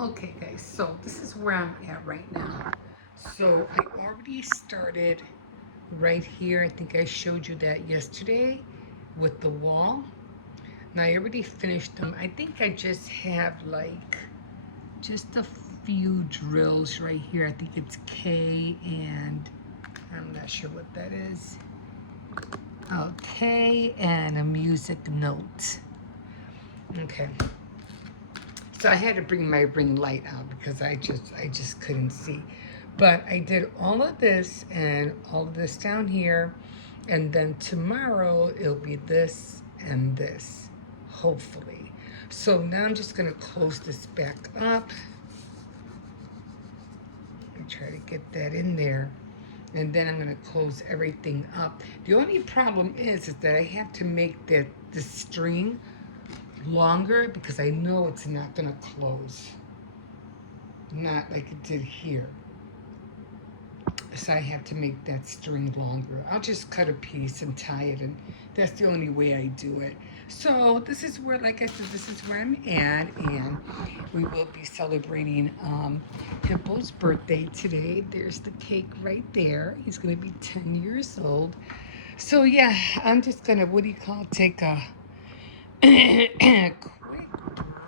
Okay, guys, so this is where I'm at right now. So I already started right here. I think I showed you that yesterday with the wall. Now I already finished them. I think I just have like just a few drills right here. I think it's K and I'm not sure what that is. Okay, and a music note. Okay. So I had to bring my ring light out because I just couldn't see. But I did all of this and all of this down here, and then tomorrow it'll be this and this, hopefully. So now I'm just gonna close this back up and try to get that in there. And then I'm gonna close everything up. The only problem is that I have to make that the string longer because I know it's not gonna close. Not like it did here. So I have to make that string longer. I'll just cut a piece and tie it, and that's the only way I do it. So this is where, like I said, this is where I'm at, and we will be celebrating Hippo's birthday today. There's the cake right there. He's going to be 10 years old. So yeah, I'm just going to, what do you call it, take a quick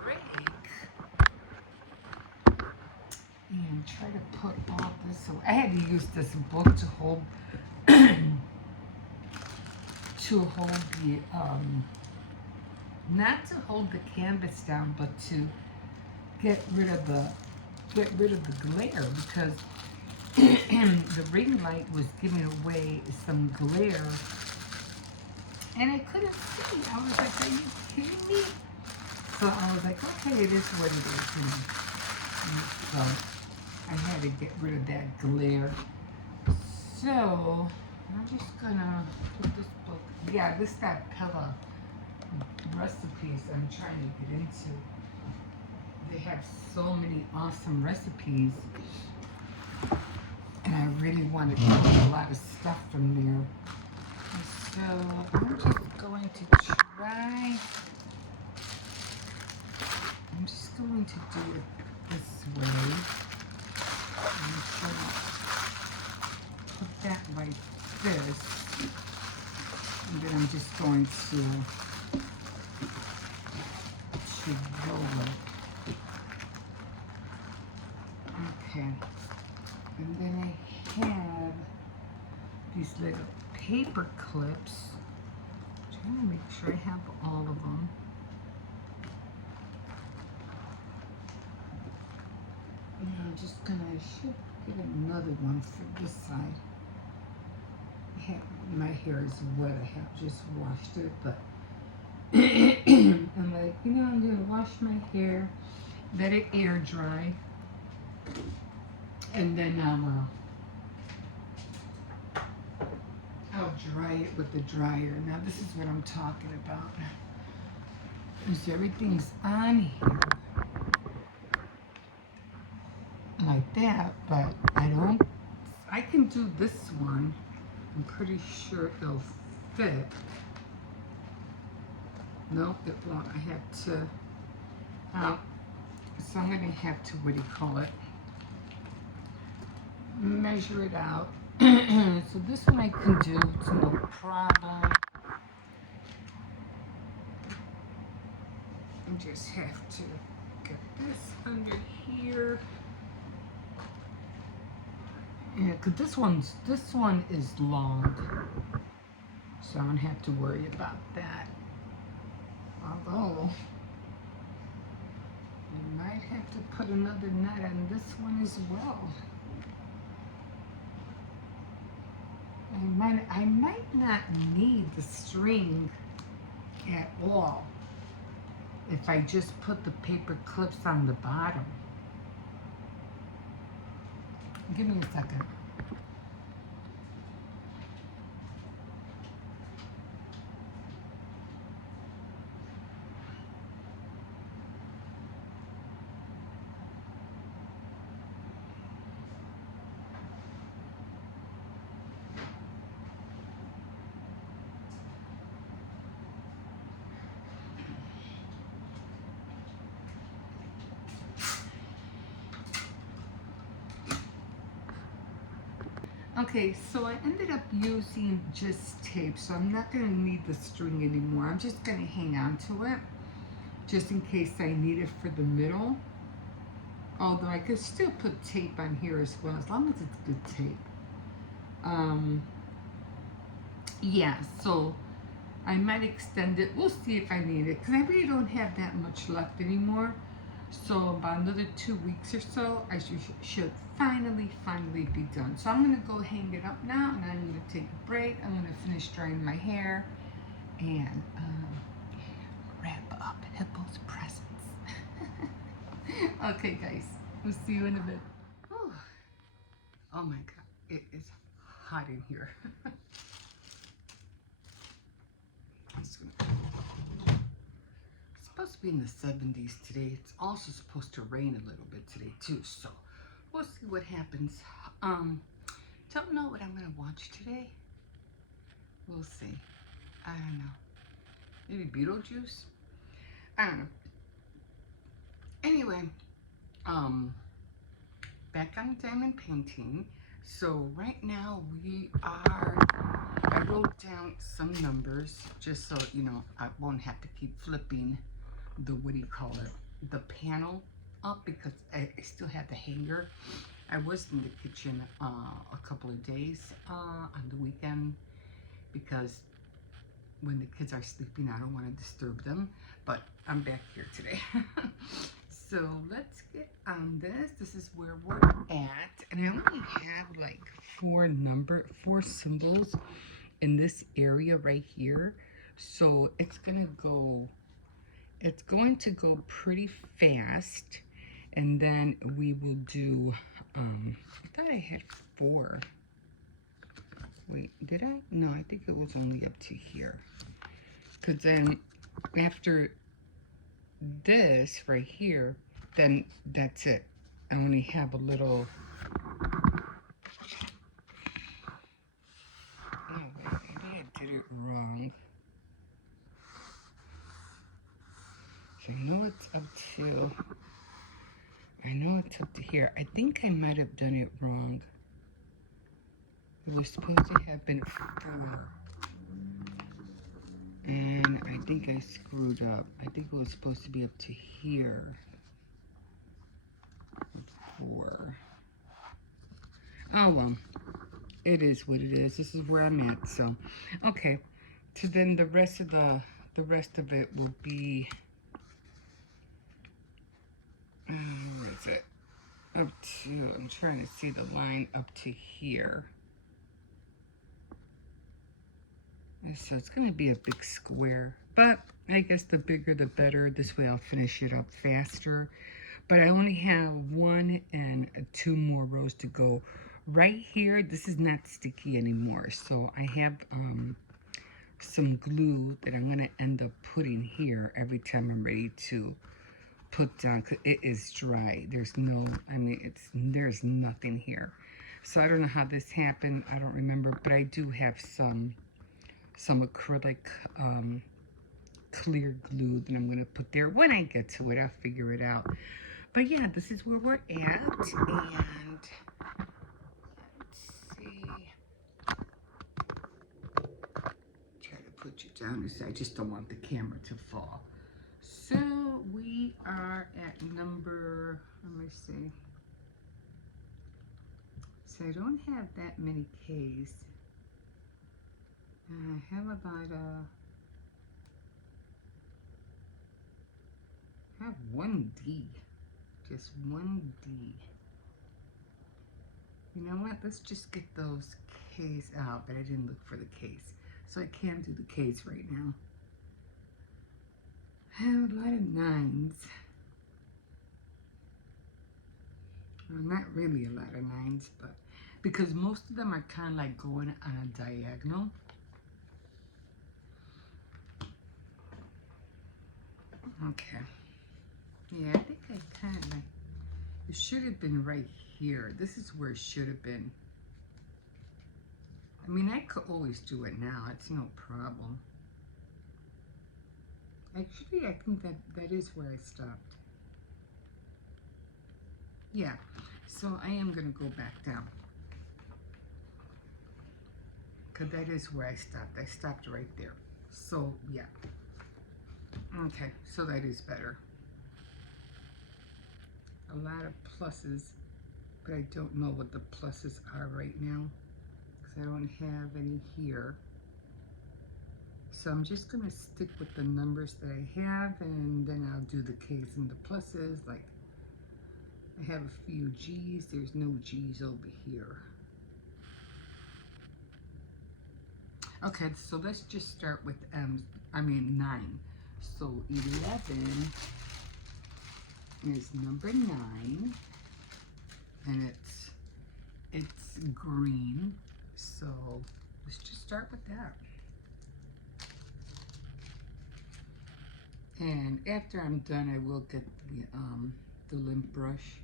break and try to put all this away. I had to use this book to hold to hold the not to hold the canvas down, but to get rid of the glare because the ring light was giving away some glare and I couldn't see. I was like, are you kidding me? So I was like, okay, it is what it is. And so I had to get rid of that glare. So I'm just gonna put this book. Yeah, this got Pella recipes I'm trying to get into. They have so many awesome recipes, and I really want to get a lot of stuff from there. So I'm just going to try. I'm just going to do it this way. I'm just going to put that like this, and then I'm just going to roll it. Okay. And then I have these little paper clips. I'm trying to make sure I have all of them. And I'm just gonna, I should get another one for this side. My hair is wet, I have just washed it, but I'm like, I'm gonna wash my hair, let it air dry, and then I'll dry it with the dryer. Now this is what I'm talking about. Is everything's on here like that, but I can do this one. I'm pretty sure it'll fit. Nope, it won't. I have to, so I'm gonna have to, what do you call it? Measure it out. So this one I can do, it's no problem. I just have to get this under here. Yeah, cause this one is long, so I don't have to worry about that. Although, I might have to put another nut on this one as well. I might not need the string at all if I just put the paper clips on the bottom. Give me a second. Okay, so I ended up using just tape, so I'm not gonna need the string anymore. I'm just gonna hang on to it, just in case I need it for the middle. Although I could still put tape on here as well, as long as it's good tape. Um, yeah, so I might extend it. We'll see if I need it, because I really don't have that much left anymore. So about another 2 weeks or so, I should finally be done. So I'm gonna go hang it up now, and I'm gonna take a break. I'm gonna finish drying my hair and wrap up Hippo's presents. Okay, guys, we'll see you in a bit. Whew. Oh my God, it is hot in here. It's supposed to be in the 70s today. It's also supposed to rain a little bit today too, so we'll see what happens. Don't know what I'm gonna watch today. We'll see. I don't know. Maybe Beetlejuice? I don't know. Anyway, back on diamond painting. So right now I wrote down some numbers just so, you know, I won't have to keep flipping the, what do you call it, the panel up, because I still have the hanger. I was in the kitchen a couple of days on the weekend, because when the kids are sleeping, I don't want to disturb them, but I'm back here today. So let's get on this. This is where we're at, and I only have like four symbols in this area right here. So it's going to go pretty fast, and then we will do, I thought I had 4. Wait, did I? No, I think it was only up to here. Because then after this right here, then that's it. I only have a little, oh wait, maybe I did it wrong. So I know it's up to here. I think I might have done it wrong. It was supposed to have been 4. And I think I screwed up. I think it was supposed to be up to here. 4. Oh well, it is what it is. This is where I'm at. So, okay. So then the rest of it will be. Where is it? Up to. I'm trying to see the line up to here. So it's going to be a big square, but I guess the bigger the better. This way I'll finish it up faster. But I only have 1 and 2 more rows to go. Right here, this is not sticky anymore, so I have some glue that I'm going to end up putting here every time I'm ready to put down, because it is dry. There's nothing here. So I don't know how this happened. I don't remember, but I do have some acrylic clear glue that I'm going to put there. When I get to it, I'll figure it out. But yeah, this is where we're at, and let's see. Try to put you down. I just don't want the camera to fall. So we are at number, let me see. So I don't have that many K's. I have about I have 1 D. Just 1 D. You know what? Let's just get those K's out, but I didn't look for the K's. So I can't do the K's right now. I have a lot of 9s. Well, not really a lot of 9s, but because most of them are kind of like going on a diagonal. Okay. Yeah, I think I kind of like, it should have been right here. This is where it should have been. I mean, I could always do it now. It's no problem. Actually, I think that is where I stopped. Yeah, so I am going to go back down. because that is where I stopped. I stopped right there. So, yeah. Okay, so that is better. A lot of pluses, but I don't know what the pluses are right now because I don't have any here. So I'm just going to stick with the numbers that I have, and then I'll do the K's and the pluses. Like, I have a few G's. There's no G's over here. Okay, so let's just start with 9. So 11 is number 9, and it's green. So let's just start with that. And after I'm done, I will get the lint brush.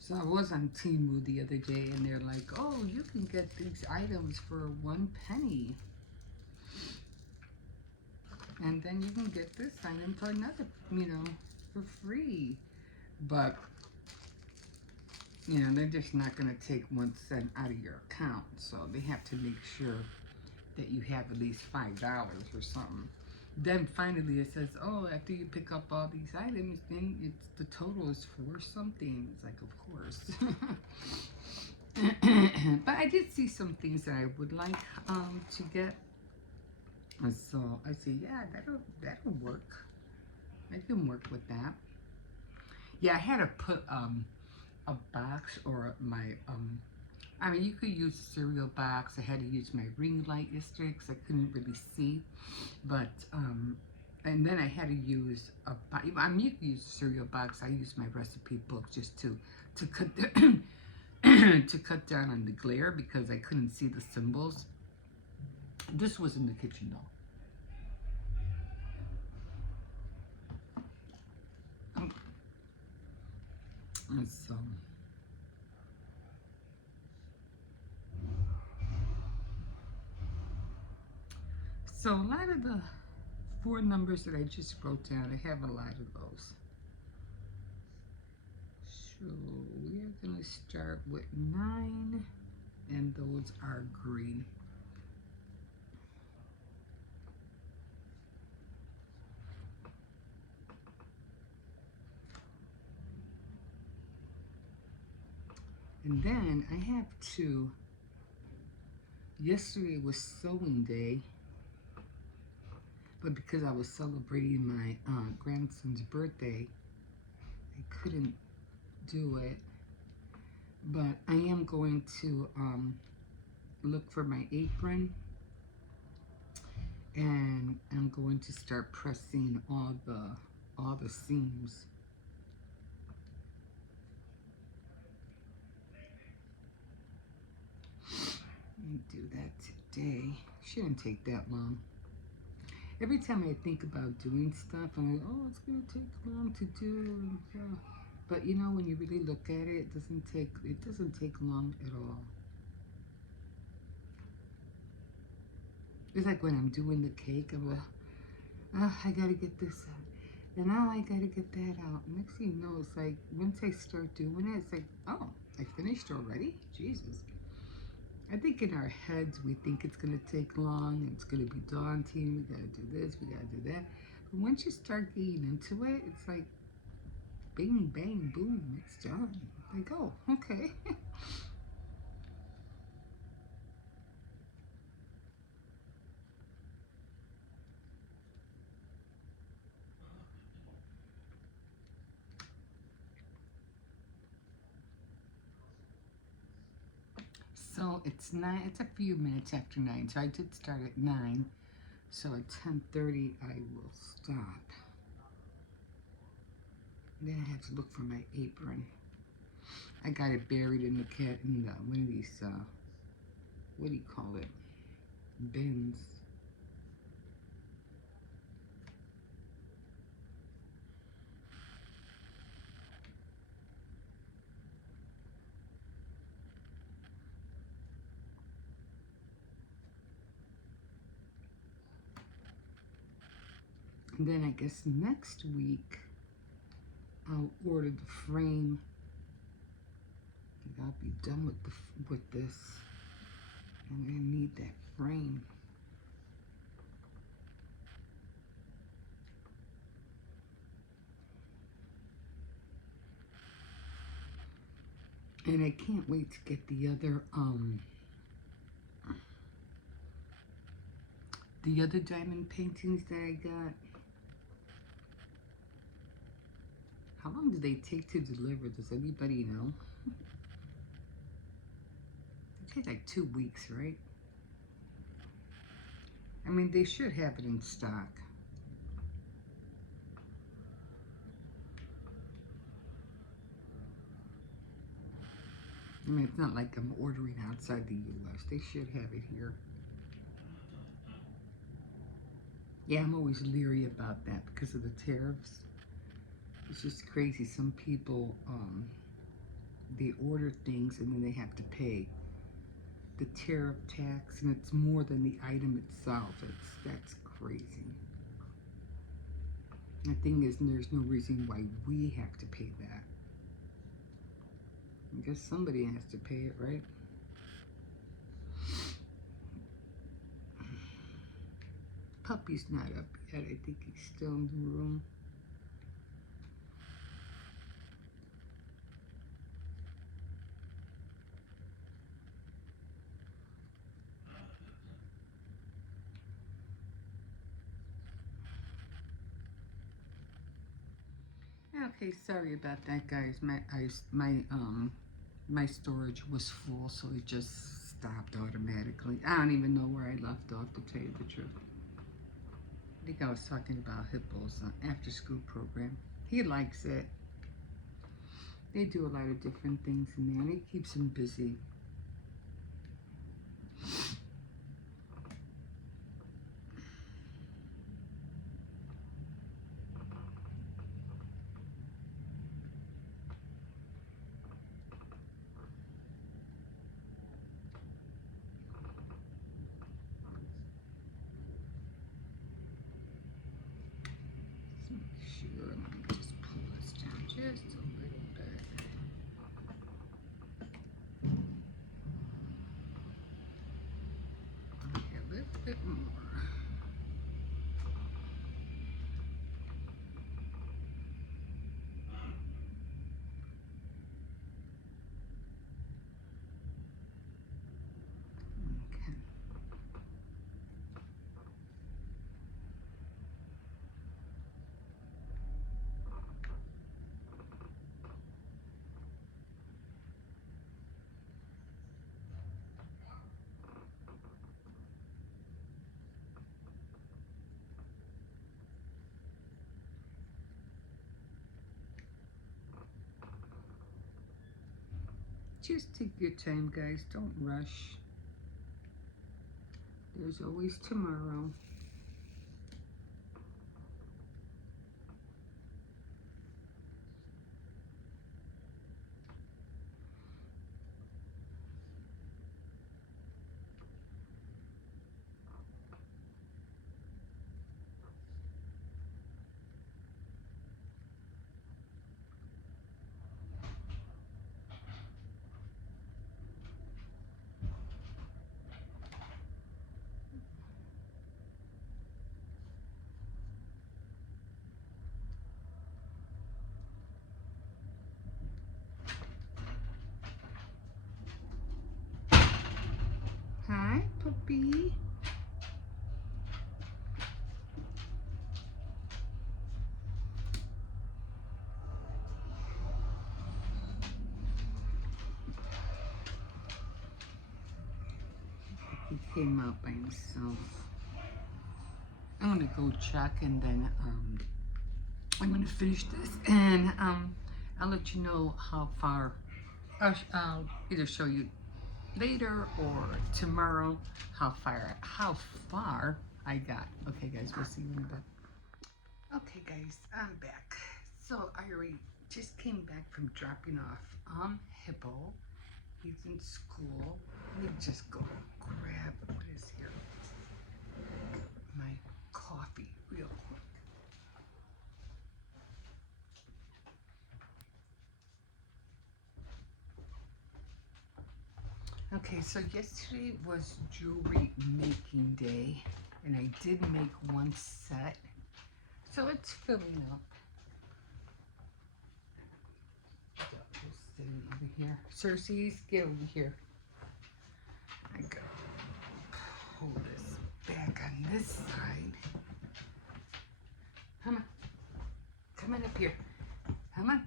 So I was on Temu the other day, and they're like, "Oh, you can get these items for 1 penny, and then you can get this item for another, for free." But they're just not going to take 1 cent out of your account, so they have to make sure that you have at least $5 or something. Then finally it says, "Oh, after you pick up all these items, then the total is for something." It's like, of course. But I did see some things that I would like to get. And so I say, yeah, that'll work. I can work with that. Yeah, I had to put a box or my you could use a cereal box. I had to use my ring light yesterday because I couldn't really see. But, and then I had to use you could use a cereal box. I use my recipe book just to cut to cut down on the glare because I couldn't see the symbols. This was in the kitchen though. And so a lot of the 4 numbers that I just wrote down, I have a lot of those. So we are going to start with 9, and those are green. And then I have to, yesterday was sewing day, but because I was celebrating my grandson's birthday, I couldn't do it. But I am going to look for my apron, and I'm going to start pressing all the seams. Let me do that today. Shouldn't take that long. Every time I think about doing stuff, I'm like, oh, it's gonna take long to do. But when you really look at it, it doesn't take long at all. It's like when I'm doing the cake, I'm like, oh, I gotta get this out. And now I gotta get that out. Next thing you know, it's like, once I start doing it, it's like, oh, I finished already? Jesus. I think in our heads, we think it's gonna take long, it's gonna be daunting, we gotta do this, we gotta do that. But once you start getting into it, it's like, bing, bang, boom, it's done. Like, oh, okay. So it's a few minutes after 9. So I did start at 9. So at 10:30 I will stop. Then I have to look for my apron. I got it buried in one of these what do you call it? Bins. And then I guess next week I'll order the frame. I'll be done with this. I'm gonna need that frame. And I can't wait to get the other diamond paintings that I got. How long do they take to deliver? Does anybody know? It takes like 2 weeks, right? I mean, they should have it in stock. I mean, it's not like I'm ordering outside the U.S. They should have it here. Yeah, I'm always leery about that because of the tariffs. It's just crazy. Some people, they order things and then they have to pay the tariff tax, and it's more than the item itself. That's crazy. The thing is, there's no reason why we have to pay that. I guess somebody has to pay it, right? Puppy's not up yet. I think he's still in the room. Okay, sorry about that, guys. My storage was full, so it just stopped automatically. I don't even know where I left off, to tell you the truth. I think I was talking about Hippo's after-school program. He likes it. They do a lot of different things in there, and it keeps him busy. Sure, let me just pull this down just a little bit. Okay, a little bit more. Okay. Just take your time, guys. Don't rush. There's always tomorrow. Hi, puppy. He came out by himself. I'm gonna go check, and then I'm gonna finish this, and I'll let you know how far. I'll either show you later or tomorrow how far I got. Okay, guys, we'll see you in a bit. Okay, guys, I'm back. So I already just came back from dropping off Hippo. He's in school. Let me just go grab what is here. My coffee real quick. Okay, so yesterday was jewelry making day, and I did make one set. So it's filling up. Just sitting over here. Circes, get over here. I gotta pull this back on this side. Come on. Come on up here. Come on.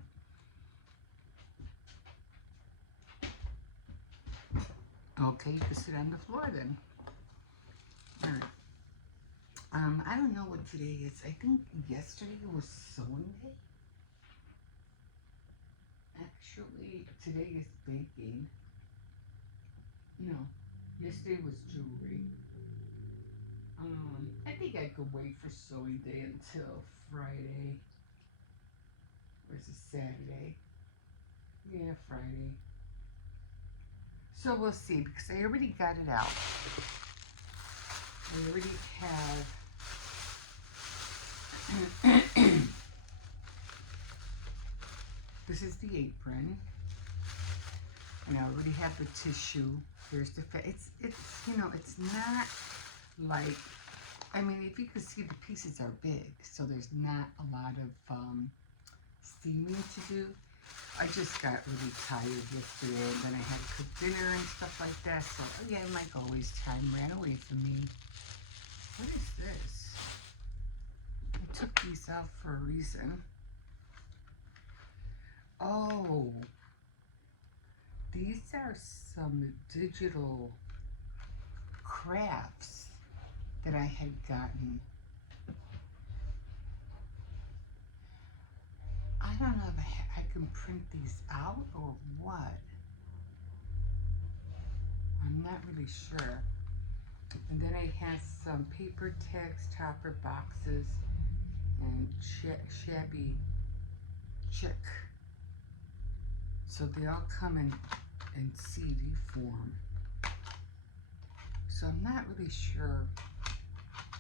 Okay, you can sit on the floor then. All right. I don't know what today is. I think yesterday was sewing day. Actually, today is baking. No, yesterday was jewelry. I think I could wait for sewing day until Friday. Where's it, Saturday? Yeah, Friday. So we'll see, because I already got it out. I already have this is the apron, and I already have the tissue. Here's the it's it's not like, I mean, if you can see, the pieces are big, so there's not a lot of steaming to do. I just got really tired yesterday, and then I had to cook dinner and stuff like that, so yeah, like always, time ran away from me. What is this? I took these out for a reason. Oh, these are some digital crafts that I had gotten. I don't know if I can print these out or what. I'm not really sure. And then I have some paper tags, topper boxes, and shabby chick. So they all come in CD form. So I'm not really sure.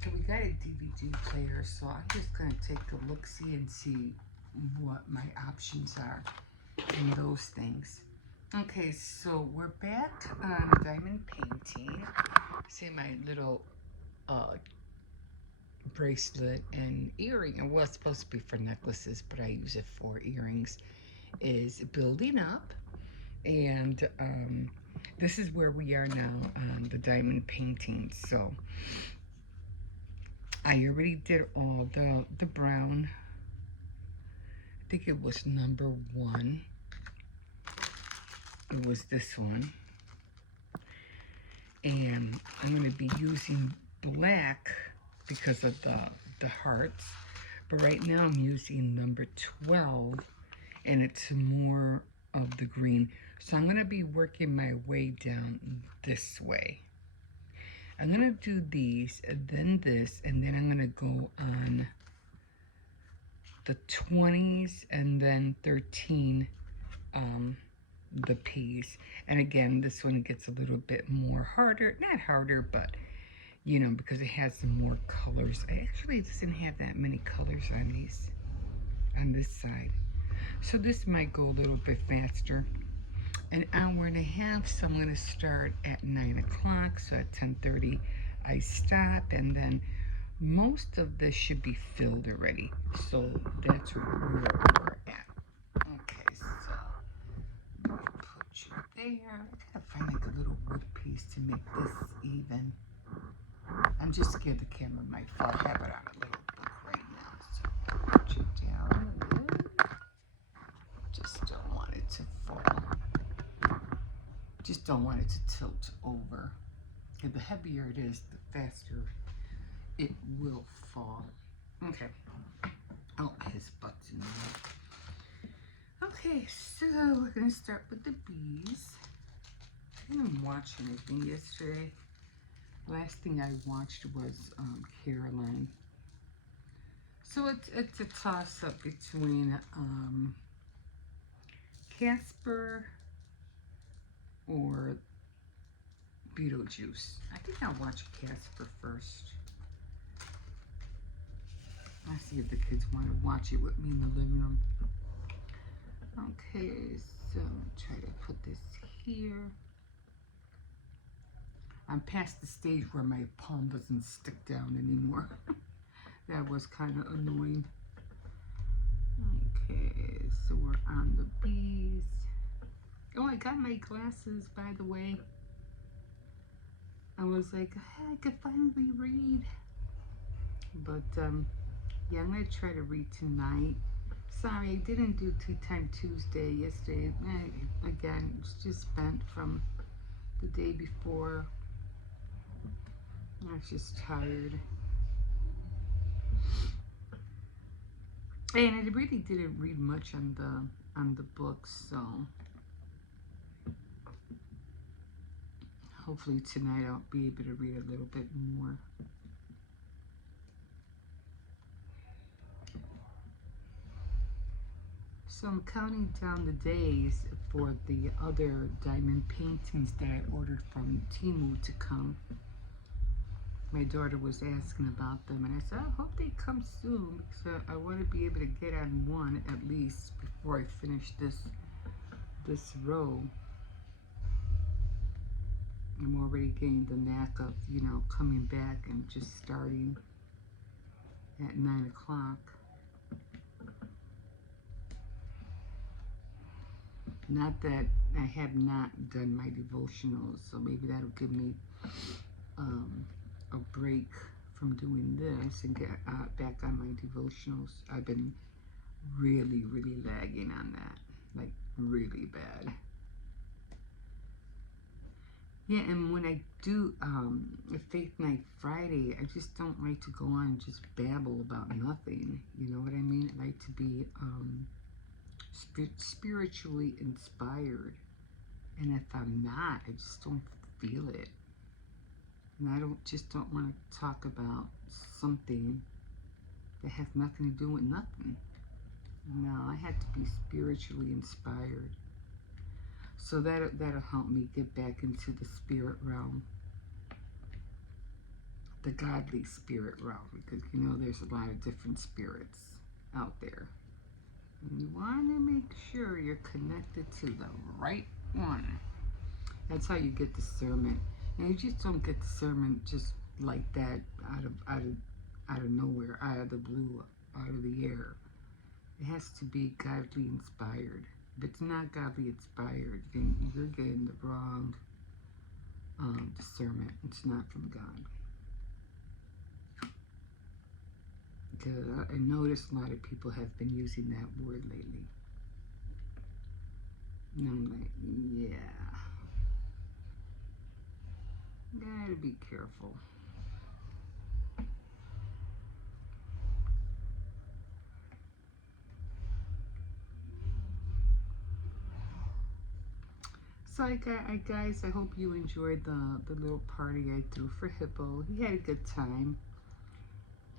So we got a DVD player, so I'm just gonna take a look-see and see what my options are in those things. Okay, so we're back on diamond painting. See my little bracelet and earring. It was supposed to be for necklaces, but I use it for earrings. Is building up, and this is where we are now on the diamond painting. So I already did all the brown. I think it was number 1. It was this one. And I'm going to be using black because of the hearts. But right now I'm using number 12, and it's more of the green. So I'm going to be working my way down this way. I'm going to do these, and then this, and then I'm going to go on the 20s and then 13, the P's. And again, this one gets a little bit more harder. Not harder, but, you know, because it has some more colors. I actually doesn't have that many colors on these, on this side. So this might go a little bit faster. An hour and a half, so I'm going to start at 9 o'clock. So at 10:30, I stop, and then most of this should be filled already. So that's where we're at. Okay, so I'm going to put you there. I got to find like a little wood piece to make this even. I'm just scared the camera might fall. I have it on a little book right now. So put you down a bit. Just don't want it to fall. Just don't want it to tilt over. And the heavier it is, the faster it will fall. Okay. Oh, his butt's in there. Okay, so we're gonna start with the bees. I didn't watch anything yesterday. Last thing I watched was Caroline. So it's a toss up between Casper or Beetlejuice. I think I'll watch Casper first. I'll see if the kids want to watch it with me in the living room. Okay, so try to put this here. I'm past the stage where my palm doesn't stick down anymore. That was kind of annoying. Okay, so we're on the bees. Oh, I got my glasses, by the way. I was like, hey, I could finally read. But, yeah, I'm going to try to read tonight. Sorry, I didn't do Tea Time Tuesday yesterday. Again, it's just spent from the day before. I was just tired. And I really didn't read much on the books, so hopefully tonight I'll be able to read a little bit more. So I'm counting down the days for the other diamond paintings that I ordered from Temu to come. My daughter was asking about them, and I said, I hope they come soon, because I want to be able to get on one at least before I finish this row. I'm already getting the knack of, you know, coming back and just starting at 9 o'clock. Not that I have not done my devotionals, so maybe that'll give me a break from doing this and get back on my devotionals. I've been really lagging on that, like really bad. Yeah, and when I do Faith Night Friday, I just don't like to go on and just babble about nothing. You know what I mean? I like to be spiritually inspired. And if I'm not, I just don't feel it. And I don't want to talk about something that has nothing to do with nothing. No, I had to be spiritually inspired. So that'll help me get back into the spirit realm, the godly spirit realm, because you know there's a lot of different spirits out there. And you want to make sure you're connected to the right one. That's how you get discernment. And you just don't get discernment just like that out of nowhere, out of the blue, out of the air. It has to be godly inspired. If it's not godly inspired, then you're getting the wrong discernment. It's not from God. Because I noticed a lot of people have been using that word lately. And I'm like, yeah. Gotta be careful. So guys, I hope you enjoyed the little party I threw for Hippo. He had a good time.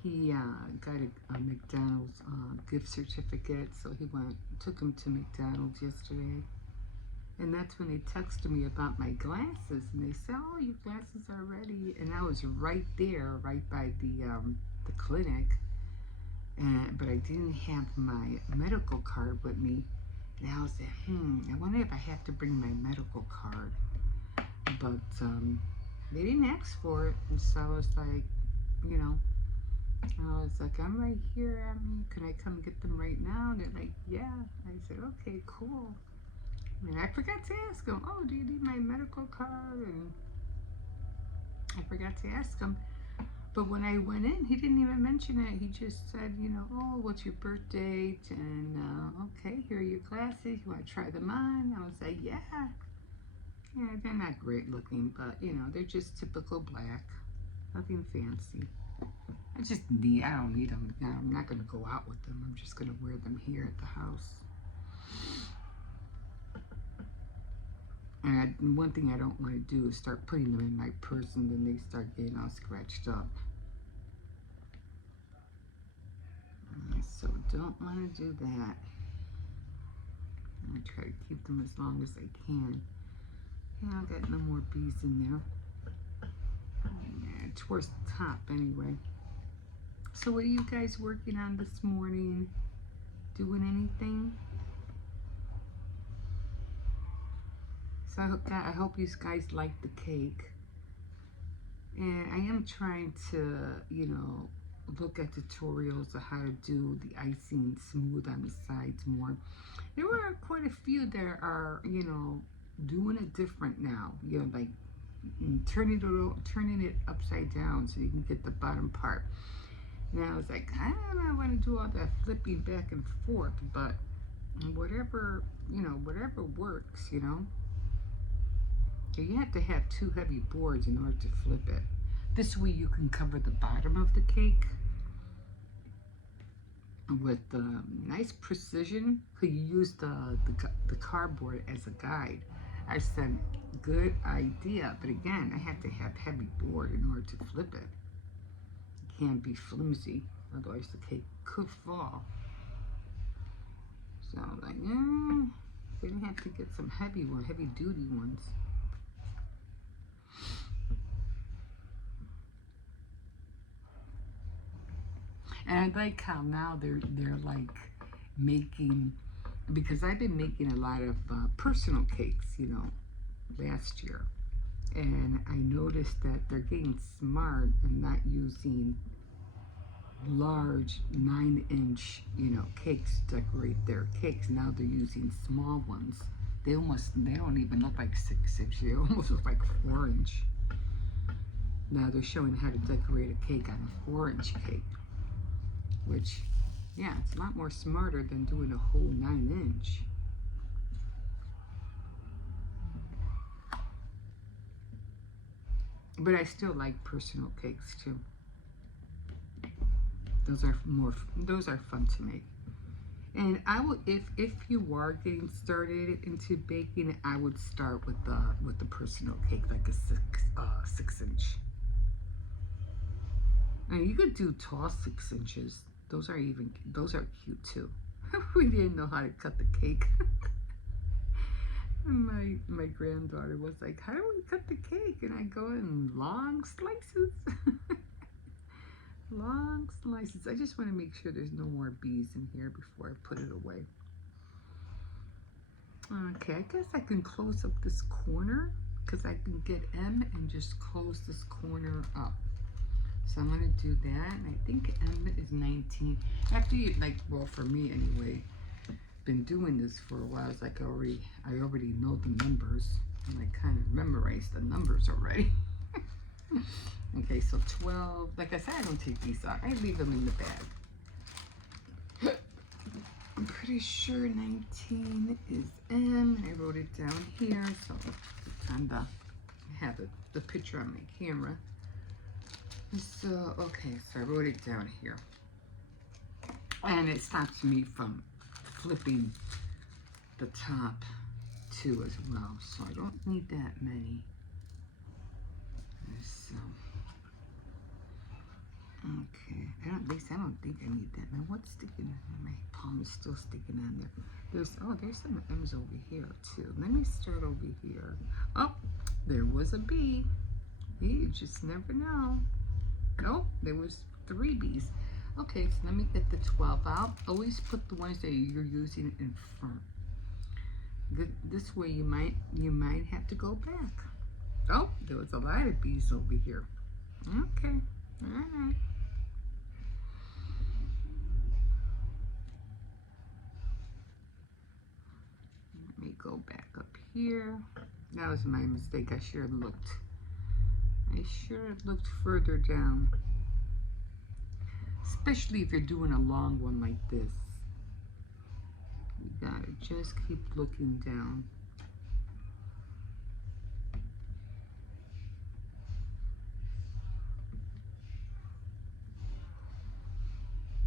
He got a McDonald's gift certificate, so he took him to McDonald's yesterday. And that's when they texted me about my glasses, and they said, "Oh, your glasses are ready." And I was right there, right by the clinic, but I didn't have my medical card with me. And I was like, I wonder if I have to bring my medical card. But they didn't ask for it, and so I was like, you know, I was like, I'm right here. Can I come get them right now? And they're like, yeah. I said, okay, cool. And I forgot to ask him, oh, do you need my medical card? And I forgot to ask him. But when I went in, he didn't even mention it. He just said, you know, oh, what's your birth date? And okay, here are your glasses. You want to try them on? I was like, yeah. Yeah, they're not great looking, but, you know, they're just typical black. Nothing fancy. I don't need them. Now, I'm not going to go out with them. I'm just going to wear them here at the house. And one thing I don't want to do is start putting them in my purse and then they start getting all scratched up. So don't want to do that. I try to keep them as long as I can. Yeah, I got no more bees in there. Yeah, towards the top anyway. So what are you guys working on this morning? Doing anything? So I hope you guys like the cake. And I am trying to, look at tutorials of how to do the icing smooth on the sides more. There are quite a few that are, doing it different now. Like turning it upside down so you can get the bottom part. And I was like, I don't know, I want to do all that flipping back and forth, but whatever, whatever works. So you have to have two heavy boards in order to flip it. This way you can cover the bottom of the cake with nice precision. You use the cardboard as a guide. I said, good idea, but again, I have to have heavy board in order to flip it. It can't be flimsy, otherwise the cake could fall. So I'm like, yeah, we're gonna have to get some heavy duty ones. And I like how now they're like making, because I've been making a lot of personal cakes, last year, and I noticed that they're getting smart and not using large 9-inch, cakes to decorate their cakes. Now they're using small ones. They don't even look like 6-inch. They almost look like 4-inch. Now they're showing how to decorate a cake on a 4-inch cake, which, yeah, it's a lot more smarter than doing a whole 9-inch. But I still like personal cakes too. Those are fun to make. And I would, if you are getting started into baking, I would start with the personal cake, like a 6-inch. And you could do tall 6 inches. Those are cute too. We didn't know how to cut the cake. And my granddaughter was like, "How do we cut the cake?" And I go in long slices. Long slices. I just want to make sure there's no more bees in here before I put it away. Okay, I guess I can close up this corner because I can get M and just close this corner up. So I'm going to do that, and I think M is 19. After you, well, for me anyway, been doing this for a while. It's like I already know the numbers, and I kind of memorized the numbers already. Okay, so 12, like I said, I don't take these out. I leave them in the bag. I'm pretty sure 19 is M. I wrote it down here, so I have the picture on my camera. So, okay, so I wrote it down here. And it stops me from flipping the top too as well. So I don't need that many. So, okay, at least I don't think I need that. Now what's sticking? My palm is still sticking on there. There's some M's over here too. Let me start over here. Oh, there was a B. You just never know. Oh, there was 3 B's. Okay, so let me get the 12 out. Always put the ones that you're using in front. This way you might have to go back. Oh, there was a lot of B's over here. Okay, all right. Let me go back up here. That was my mistake. I should have looked further down. Especially if you're doing a long one like this. You gotta just keep looking down.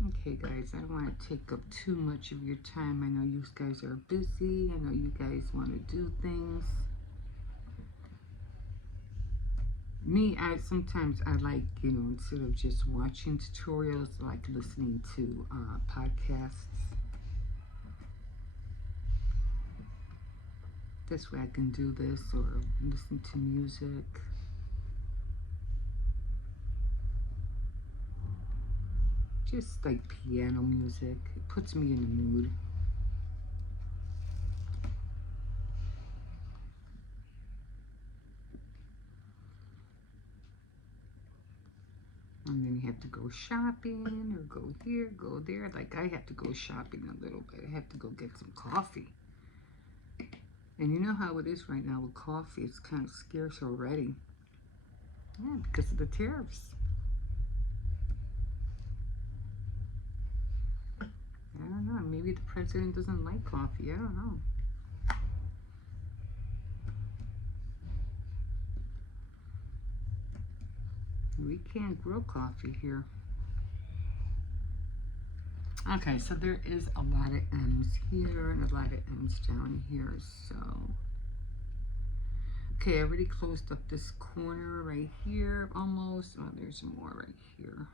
Okay guys, I don't want to take up too much of your time. I know you guys are busy. I know you guys want to do things. Me, sometimes I like, instead of just watching tutorials, I like listening to podcasts. This way I can do this or listen to music. Just like piano music. It puts me in the mood. have to go shopping or go here, go there. Like I have to go shopping a little bit. I have to go get some coffee. And you know how it is right now with coffee. It's kind of scarce already. Yeah, because of the tariffs. I don't know. Maybe the president doesn't like coffee. I don't know. We can't grow coffee here. Okay, so there is a lot of M's here and a lot of M's down here, so. Okay, I already closed up this corner right here, almost. Oh, there's more right here.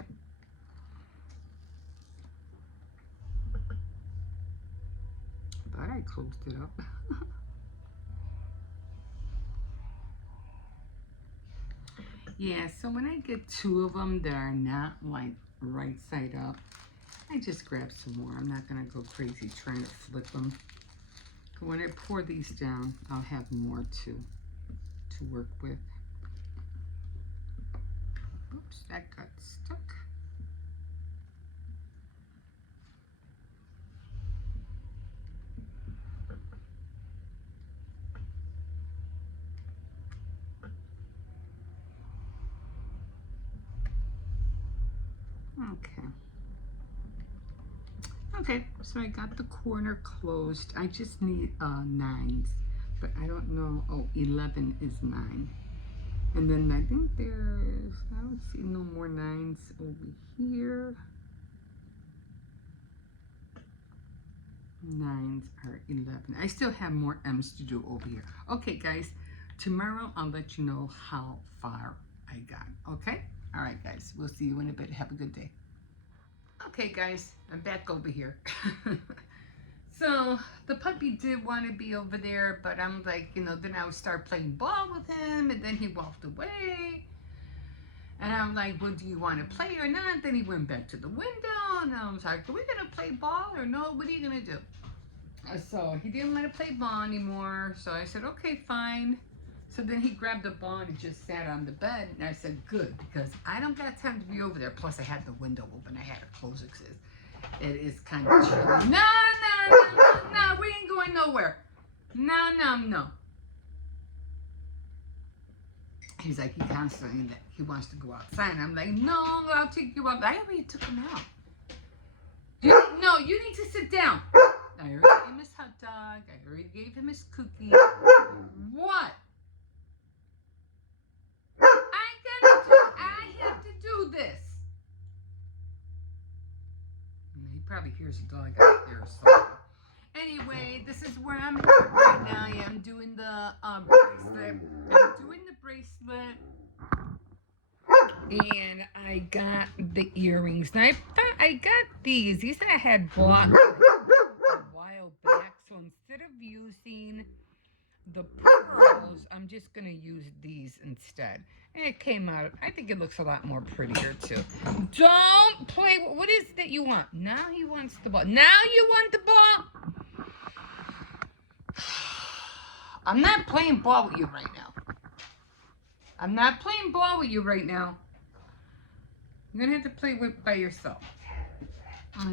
But I closed it up. Yeah, so when I get two of them that are not like right side up, I just grab some more. I'm not gonna go crazy trying to flip them. When I pour these down, I'll have more to work with. Oops, that got stuck. Okay. Okay, so I got the corner closed. I just need 9s, but I don't know. Oh, 11 is 9. And then I think there's, I don't see no more 9s over here. 9s are 11. I still have more M's to do over here. Okay, guys, tomorrow I'll let you know how far I got, okay? All right, guys, we'll see you in a bit. Have a good day. Okay, guys, I'm back over here. So the puppy did want to be over there, but I'm like, you know, then I would start playing ball with him, and then he walked away. And I'm like, well, do you want to play or not? Then he went back to the window, and I was like, are we going to play ball or no? What are you going to do? So he didn't want to play ball anymore. So I said, okay, fine. So then he grabbed the ball and just sat on the bed. And I said, good, because I don't got time to be over there. Plus, I had the window open. I had to close it because it is kind of chilly. No, we ain't going nowhere. No. He's like, he constantly that he wants to go outside. And I'm like, no, I'll take you out. I already took him out. No, you need to sit down. I already gave him his hot dog. I already gave him his cookie. What? I have to do this. He probably hears a dog out there. So. Anyway, this is where I'm right now. I'm doing the bracelet. I'm doing the bracelet. And I got the earrings. And I got these. These I had bought a while back. So instead of using the pearls, I'm just going to use these instead. And it came out, I think it looks a lot more prettier too. Don't play, what is it that you want? Now he wants the ball. Now you want the ball? I'm not playing ball with you right now. I'm not playing ball with you right now. You're going to have to play with by yourself.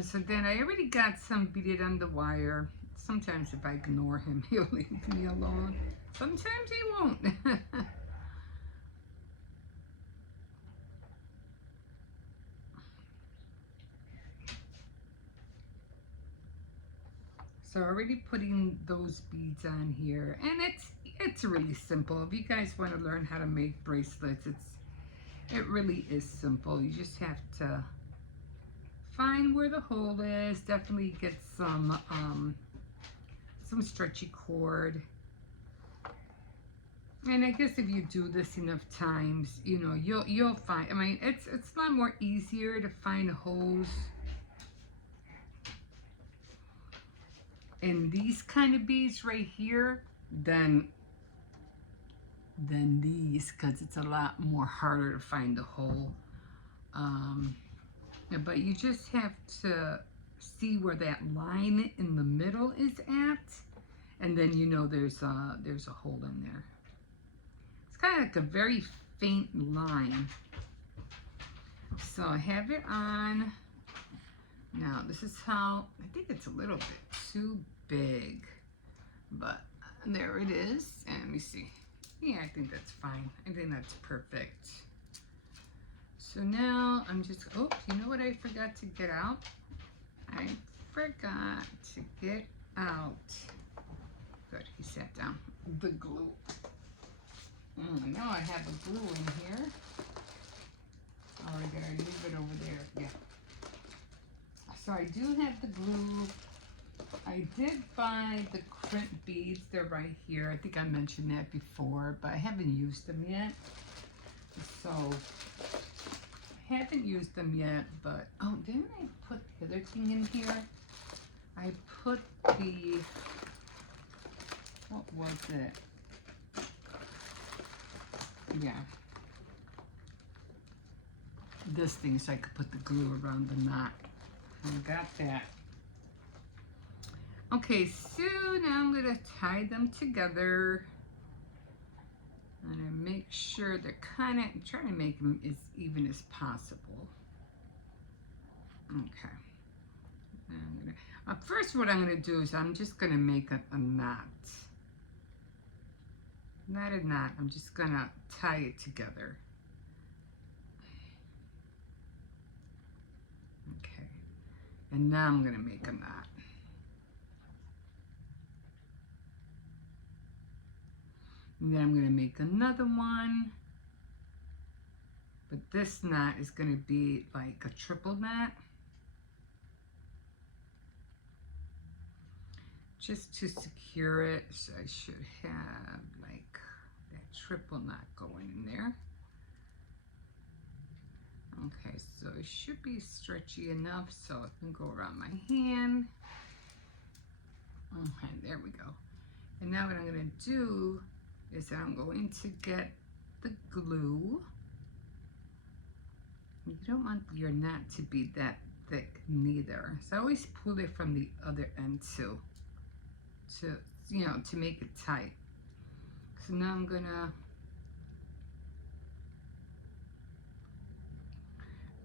So then I already got some beaded on the wire. Sometimes if I ignore him, he'll leave me alone. Sometimes he won't. So already putting those beads on here, and it's really simple. If you guys want to learn how to make bracelets, it really is simple. You just have to find where the hole is. Definitely get some stretchy cord. And I guess if you do this enough times, you know, you'll find. I mean, it's a lot more easier to find holes in these kind of beads right here than these, because it's a lot more harder to find the hole. Yeah, but you just have to see where that line in the middle is at, and then you know there's a hole in there. It's kind of like a very faint line. So I have it on. Now this is how, I think it's a little bit too big, but there it is. And let me see. Yeah, I think that's fine. I think that's perfect. So now I'm just, oh, you know what I forgot to get out? I forgot to get out. Good, he sat down. The glue. Now I have a glue in here. Or did I leave it over there? Yeah. So I do have the glue. I did buy the crimp beads. They're right here. I think I mentioned that before, but I haven't used them yet. So I haven't used them yet, but oh, didn't I put the other thing in here? I put the, what was it? Yeah. This thing so I could put the glue around the knot. I got that. Okay, so now I'm gonna tie them together. And I make sure they're kind of, trying to make them as even as possible. Okay. I'm gonna, first what I'm gonna do is I'm just gonna make a knot. Not a knot, I'm just gonna tie it together. Okay. And now I'm gonna make a knot. And then I'm going to make another one. But this knot is going to be like a triple knot. Just to secure it. So I should have like that triple knot going in there. Okay, so it should be stretchy enough so it can go around my hand. Okay, there we go. And now what I'm going to do is I'm going to get the glue. You don't want your knot to be that thick neither. So I always pull it from the other end too, to, you know, to make it tight. So now I'm gonna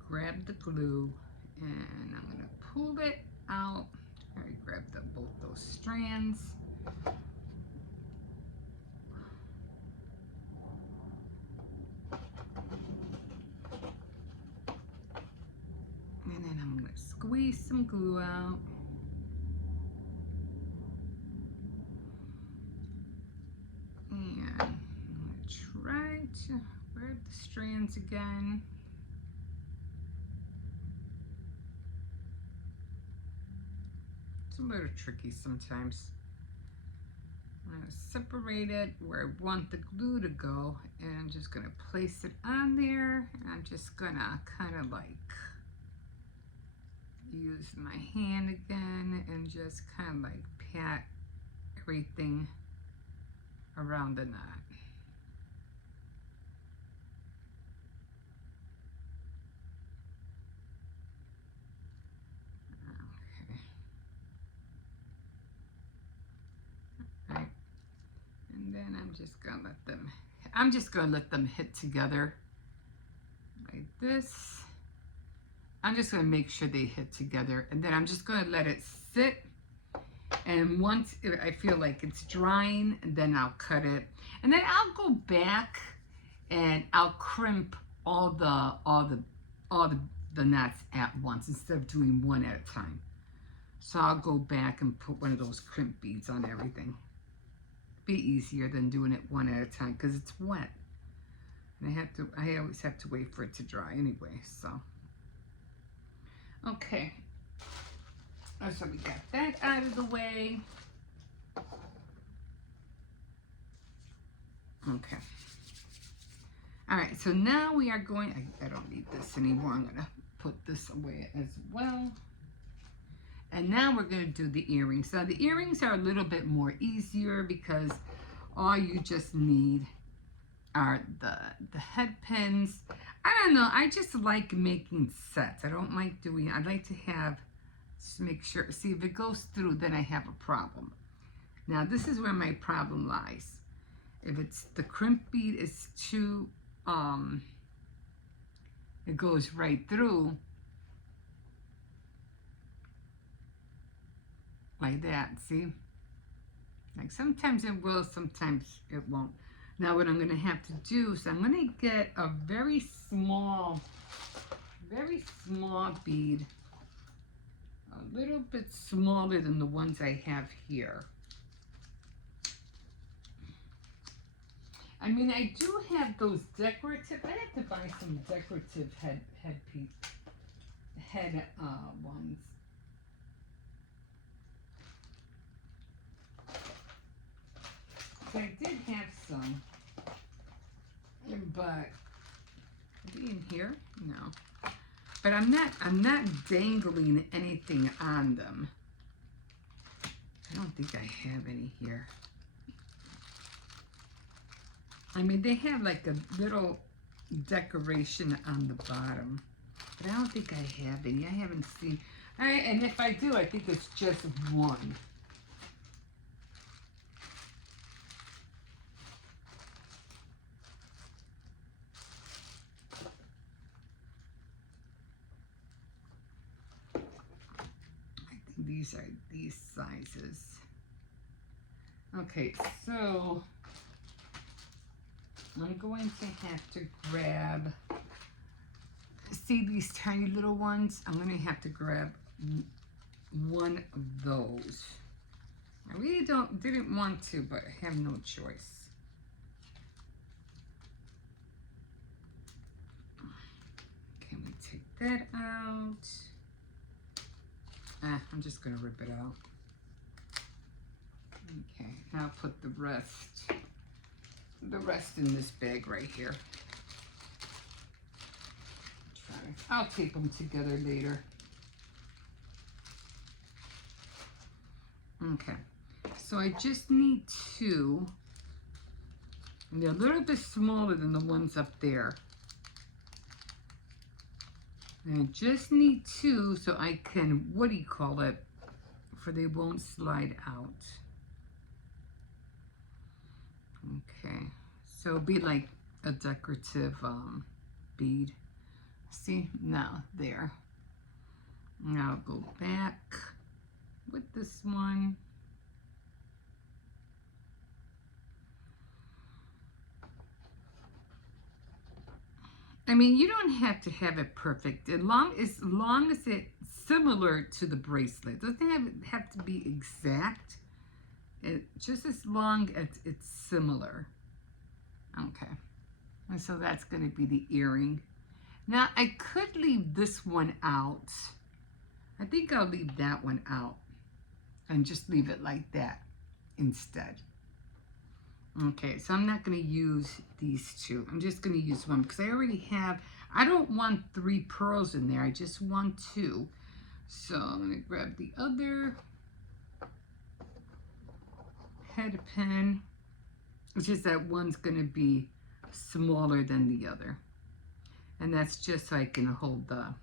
grab the glue and I'm gonna pull it out. I grabbed up both those strands. And then I'm gonna squeeze some glue out. And I'm gonna try to grab the strands again. It's a little tricky sometimes. I'm gonna separate it where I want the glue to go, and I'm just gonna place it on there, and I'm just gonna kind of like use my hand again and just kind of like pat everything around the knot. Okay. All right. And then I'm just gonna let them hit together like this. I'm just gonna make sure they hit together, and then I'm just gonna let it sit. And once I feel like it's drying, then I'll cut it. And then I'll go back and I'll crimp all the knots at once instead of doing one at a time. So I'll go back and put one of those crimp beads on everything. Be easier than doing it one at a time because it's wet. And I always have to wait for it to dry anyway, so. Okay. So we got that out of the way. Okay. All right, so now we are going, I don't need this anymore. I'm gonna put this away as well. And now we're gonna do the earrings. Now the earrings are a little bit more easier because all you just need are the head pins. I don't know, I just like making sets. I don't like doing, I like to have, just make sure, see if it goes through, then I have a problem. Now this is where my problem lies. If it's, the crimp bead is too it goes right through like that, see? Like sometimes it will, sometimes it won't. Now what I'm gonna have to do is I'm gonna get a very small bead, a little bit smaller than the ones I have here. I mean, I do have those decorative, I have to buy some decorative head ones. So I did have some, but in here, no. But I'm not dangling anything on them. I don't think I have any here. I mean, they have like a little decoration on the bottom, but I don't think I have any. I haven't seen. And if I do, I think it's just one. I think these are these sizes. Okay, so I'm going to have to grab, see these tiny little ones? I'm going to have to grab one of those. I really didn't want to, but I have no choice. Can we take that out? I'm just going to rip it out. Okay, I'll put the rest in this bag right here. I'll tape them together later. Okay, so I just need two, and they're a little bit smaller than the ones up there. And I just need two so I can, what do you call it, for they won't slide out. Okay, so it'll be like a decorative bead. See, now there. Now I'll go back with this one. I mean, you don't have to have it perfect. As long as it's similar to the bracelet. It doesn't have to be exact. Just as long as it's similar. Okay. And so that's going to be the earring. Now, I could leave this one out. I think I'll leave that one out and just leave it like that instead. Okay, so I'm not going to use these two. I'm just going to use one because I already have, I don't want 3 pearls in there. I just want 2. So I'm going to grab the other head pin. It's just that one's going to be smaller than the other. And that's just so I can hold the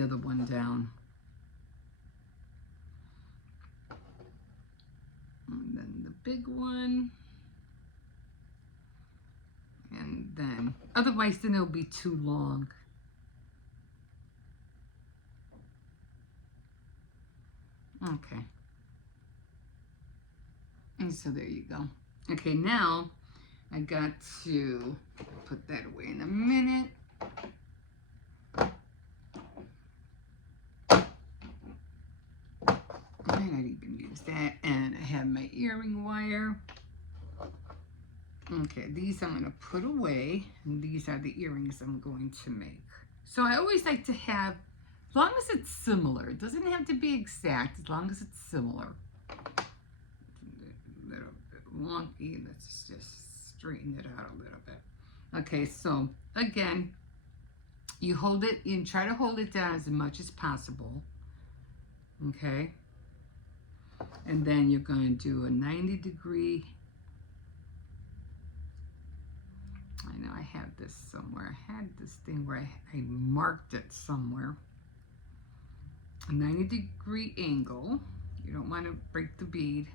other one down. And then the big one. And then, otherwise then it'll be too long. Okay. And so there you go. Okay, now I got to put that away in a minute. I might not even use that. And I have my earring wire. Okay, these I'm going to put away. And these are the earrings I'm going to make. So I always like to have, as long as it's similar, it doesn't have to be exact, as long as it's similar. A little bit wonky. Let's just straighten it out a little bit. Okay, so again, you hold it, you try to hold it down as much as possible. Okay. And then you're going to do a 90-degree. I know I have this somewhere. I had this thing where I marked it somewhere. A 90-degree angle. You don't want to break the bead.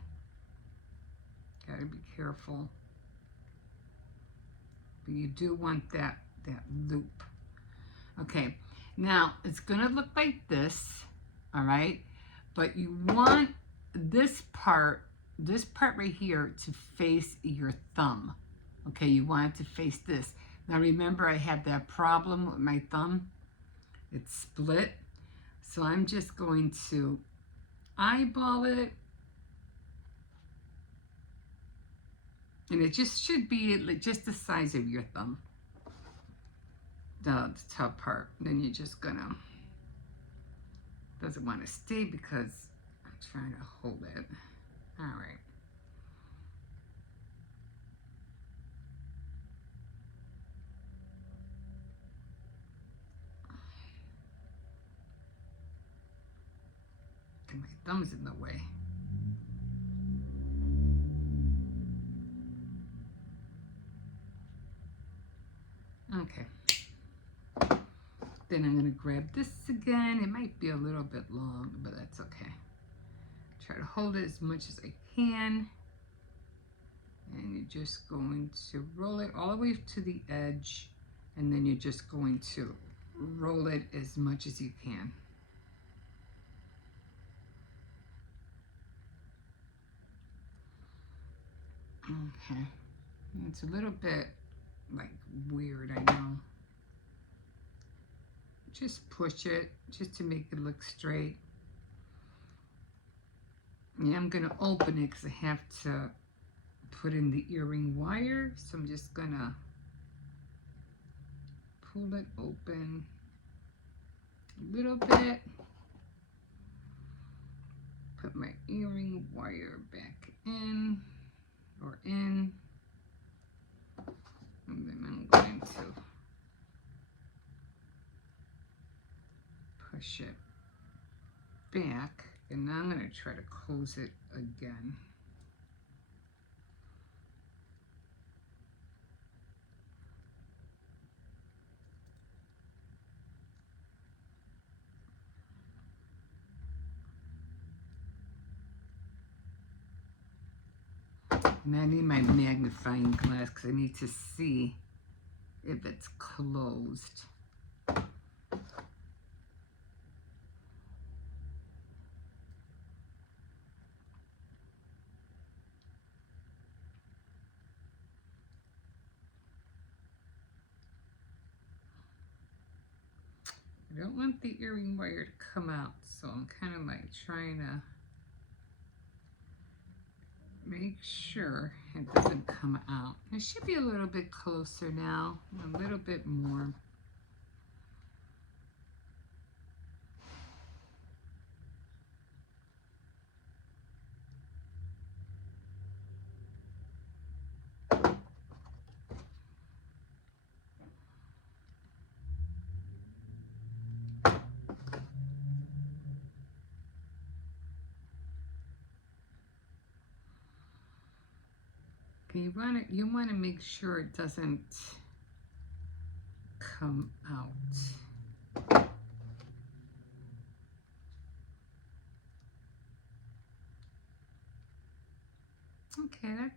Got to be careful. But you do want that that loop. Okay, now it's gonna look like this, all right? But you want this part right here to face your thumb. Okay, you want it to face this. Now remember, I had that problem with my thumb. It's split. So I'm just going to eyeball it. And it just should be just the size of your thumb. The top part. Then you're just gonna, doesn't want to stay because I'm trying to hold it. All right. My thumb's in the way. Okay. Then I'm going to grab this again. It might be a little bit long, but that's okay. Try to hold it as much as I can. And you're just going to roll it all the way to the edge. And then you're just going to roll it as much as you can. Okay. It's a little bit like weird, I know. Just push it just to make it look straight. Yeah, I'm gonna open it because I have to put in the earring wire. So I'm just gonna pull it open a little bit. Put my earring wire back in, or in. And then I'm going to push it back. And now I'm going to try to close it again. And I need my magnifying glass because I need to see if it's closed. I don't want the earring wire to come out, so I'm kind of like trying to make sure it doesn't come out. It should be a little bit closer now, a little bit more. Okay, you want to make sure it doesn't come out. Okay,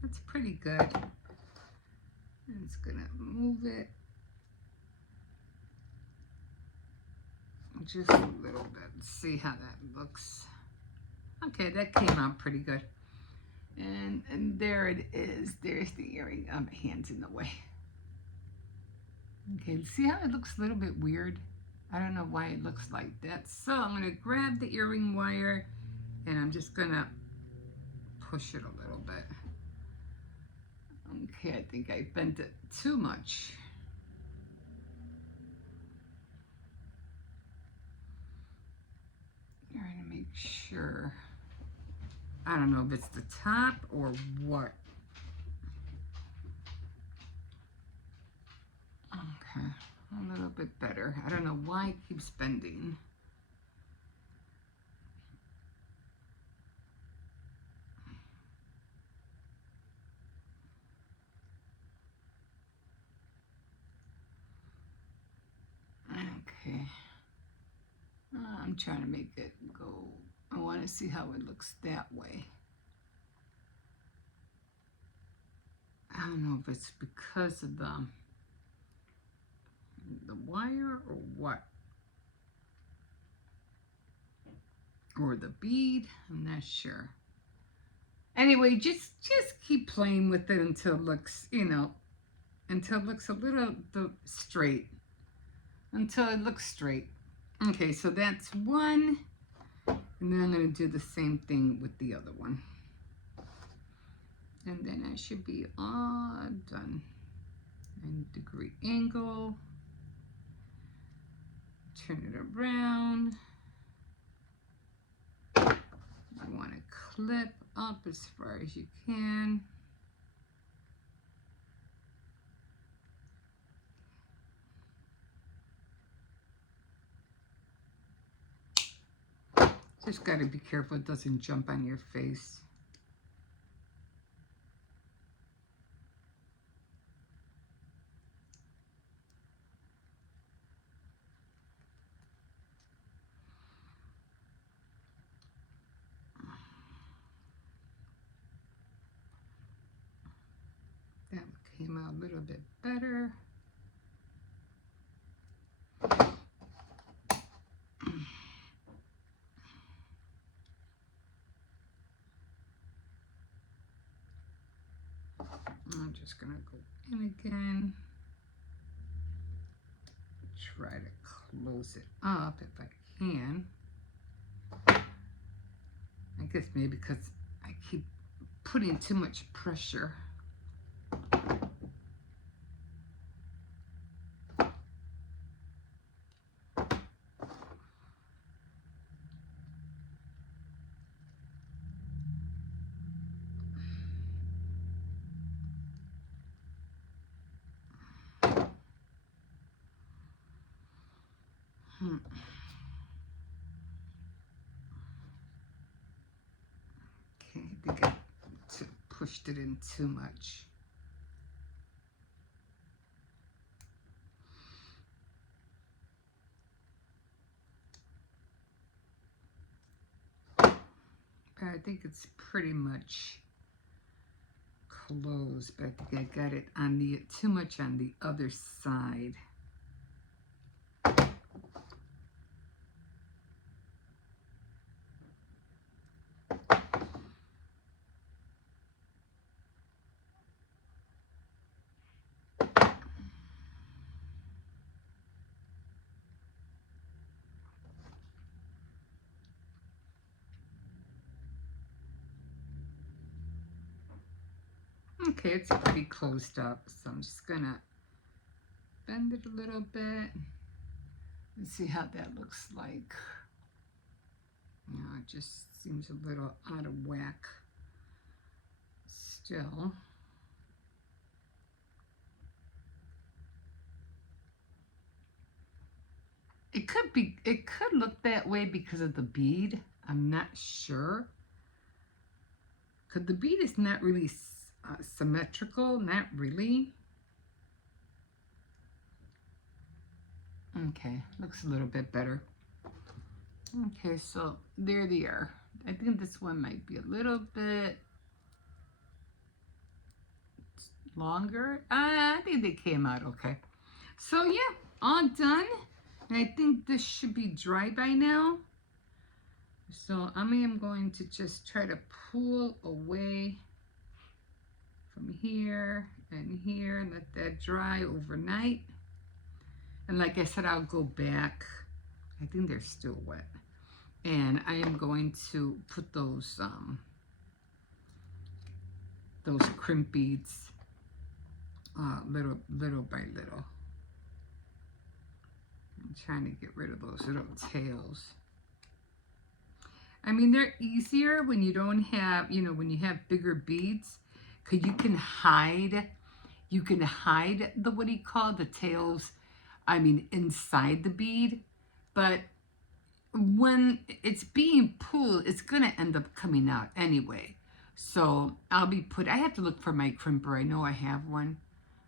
that's pretty good. I'm just gonna move it just a little bit. See how that looks. Okay, that came out pretty good. And there it is. There's the earring. Oh, my hand's in the way. Okay, see how it looks a little bit weird? I don't know why it looks like that. So I'm going to grab the earring wire and I'm just going to push it a little bit. Okay, I think I bent it too much. Trying to make sure. I don't know if it's the top or what. Okay, a little bit better. I don't know why it keeps bending. Okay. I'm trying to make it go. I want to see how it looks that way. I don't know if it's because of the the wire or what? Or the bead? I'm not sure. Anyway, just keep playing with it until it looks, you know, until it looks a little straight. Until it looks straight. Okay, so that's one. And then I'm going to do the same thing with the other one. And then I should be all done. 90-degree angle. Turn it around. You want to clip up as far as you can. Just got to be careful it doesn't jump on your face. That came out a little bit better. I'm just going to go in again. Try to close it up if I can. I guess maybe because I keep putting too much pressure. Okay, I think I pushed it in too much. But I think it's pretty much closed, but I think I got it on the too much on the other side. Okay, it's pretty closed up, so I'm just gonna bend it a little bit and see how that looks like. It just seems a little out of whack still. It could look that way because of the bead. I'm not sure. Because the bead is not really symmetrical, not really. Okay, looks a little bit better. Okay, so there they are. I think this one might be a little bit longer. I think they came out okay. So yeah, all done. And I think this should be dry by now. So I am going to just try to pull away from here and here and let that dry overnight. And like I said, I'll go back. I think they're still wet. And I am going to put those crimp beads little by little. I'm trying to get rid of those little tails. I mean, they're easier when you don't have, when you have bigger beads, because you can hide the, what do you call the tails, inside the bead. But when it's being pulled, it's going to end up coming out anyway. So I have to look for my crimper. I know I have one.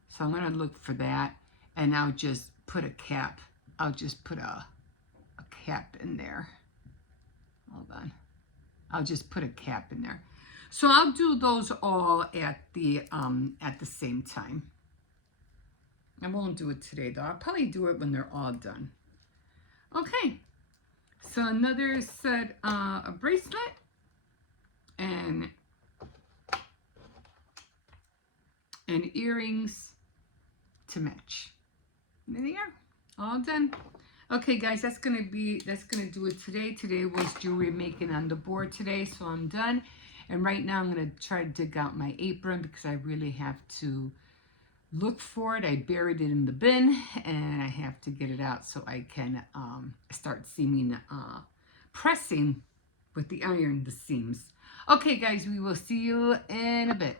So I'm going to look for that, and I'll just put a cap. I'll just put a cap in there. Hold on. I'll just put a cap in there. So I'll do those all at the same time. I won't do it today though. I'll probably do it when they're all done. Okay, so another set, a bracelet and earrings to match. And there they are, all done. Okay guys, that's gonna do it today. Today was jewelry making on the board today, so I'm done. And right now I'm gonna try to dig out my apron because I really have to look for it. I buried it in the bin and I have to get it out so I can start seaming, pressing with the iron the seams. Okay guys, we will see you in a bit.